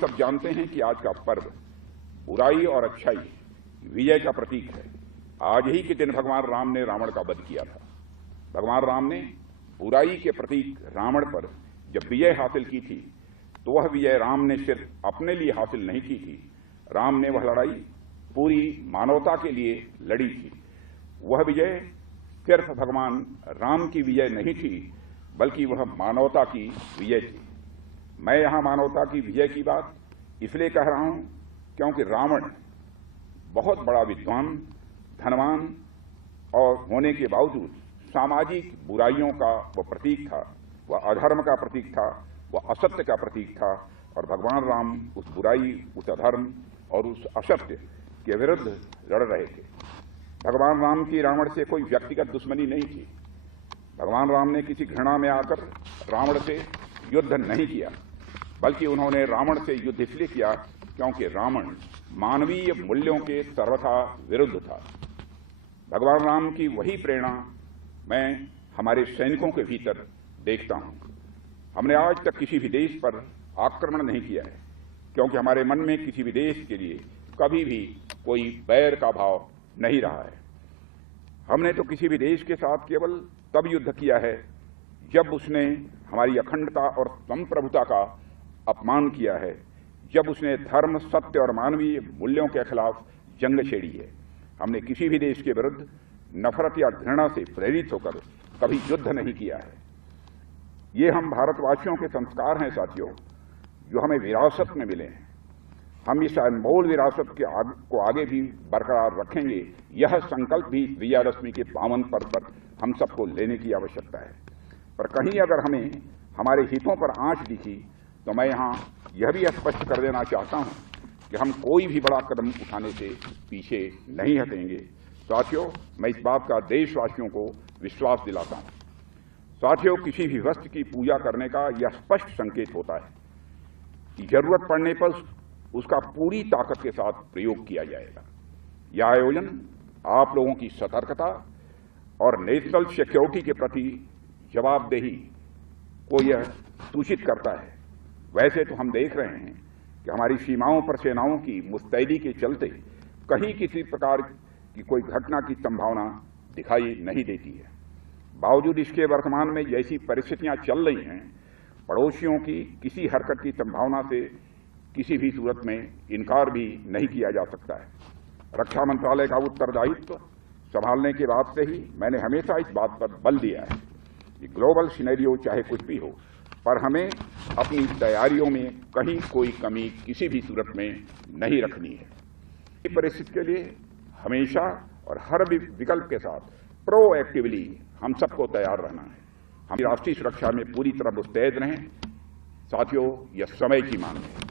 सब जानते हैं कि आज का पर्व बुराई और अच्छाई विजय का प्रतीक है। आज ही के दिन भगवान राम ने रावण का वध किया था। भगवान राम ने बुराई के प्रतीक रावण पर जब विजय हासिल की थी तो वह विजय राम ने सिर्फ अपने लिए हासिल नहीं की थी। राम ने वह लड़ाई पूरी मानवता के लिए लड़ी थी। वह विजय सिर्फ भगवान राम की विजय नहीं थी, बल्कि वह मानवता की विजय थी। मैं यहां मानवता की विजय की बात इसलिए कह रहा हूं क्योंकि रावण बहुत बड़ा विद्वान, धनवान और होने के बावजूद सामाजिक बुराइयों का वह प्रतीक था। वह अधर्म का प्रतीक था, वह असत्य का प्रतीक था। और भगवान राम उस बुराई, उस अधर्म और उस असत्य के विरुद्ध लड़ रहे थे। भगवान राम की रावण से कोई व्यक्तिगत दुश्मनी नहीं थी। भगवान राम ने किसी घृणा में आकर रावण से युद्ध नहीं किया, बल्कि उन्होंने रावण से युद्ध इसलिए किया क्योंकि रावण मानवीय मूल्यों के सर्वथा विरुद्ध था। भगवान राम की वही प्रेरणा मैं हमारे सैनिकों के भीतर देखता हूं। हमने आज तक किसी भी देश पर आक्रमण नहीं किया है, क्योंकि हमारे मन में किसी भी देश के लिए कभी भी कोई बैर का भाव नहीं रहा है। हमने तो किसी भी देश के साथ केवल तब युद्ध किया है जब उसने हमारी अखंडता और संप्रभुता का अपमान किया है, जब उसने धर्म, सत्य और मानवीय मूल्यों के खिलाफ जंग छेड़ी है। हमने किसी भी देश के विरुद्ध नफरत या घृणा से प्रेरित होकर कभी युद्ध नहीं किया है। ये हम भारतवासियों के संस्कार हैं साथियों, जो हमें विरासत में मिले हैं। हम इस अनमोल विरासत को आगे भी बरकरार रखेंगे। यह संकल्प भी विजयादशमी के पावन पर्व पर हम सबको लेने की आवश्यकता है। पर कहीं अगर हमें हमारे हितों पर आंच दिखी तो मैं यहां यह भी स्पष्ट कर देना चाहता हूं कि हम कोई भी बड़ा कदम उठाने से पीछे नहीं हटेंगे। साथियों, मैं इस बात का देशवासियों को विश्वास दिलाता हूं। साथियों, किसी भी वस्तु की पूजा करने का यह स्पष्ट संकेत होता है कि जरूरत पड़ने पर उसका पूरी ताकत के साथ प्रयोग किया जाएगा। यह आयोजन आप लोगों की सतर्कता और नेशनल सिक्योरिटी के प्रति जवाबदेही को यह सूचित करता है। वैसे तो हम देख रहे हैं कि हमारी सीमाओं पर सेनाओं की मुस्तैदी के चलते कहीं किसी प्रकार की कोई घटना की संभावना दिखाई नहीं देती है। बावजूद इसके वर्तमान में जैसी परिस्थितियां चल रही हैं, पड़ोसियों की किसी हरकत की संभावना से किसी भी सूरत में इनकार भी नहीं किया जा सकता है। रक्षा मंत्रालय का उत्तरदायित्व संभालने के बाद से ही मैंने हमेशा इस बात पर बल दिया है कि ग्लोबल सिनेरियो चाहे कुछ भी हो, पर हमें अपनी तैयारियों में कहीं कोई कमी किसी भी सूरत में नहीं रखनी है। इस परिस्थिति के लिए हमेशा और हर विकल्प के साथ प्रोएक्टिवली हम सबको तैयार रहना है। हम राष्ट्रीय सुरक्षा में पूरी तरह मुस्तैद रहें। साथियों, यह समय की मांग है।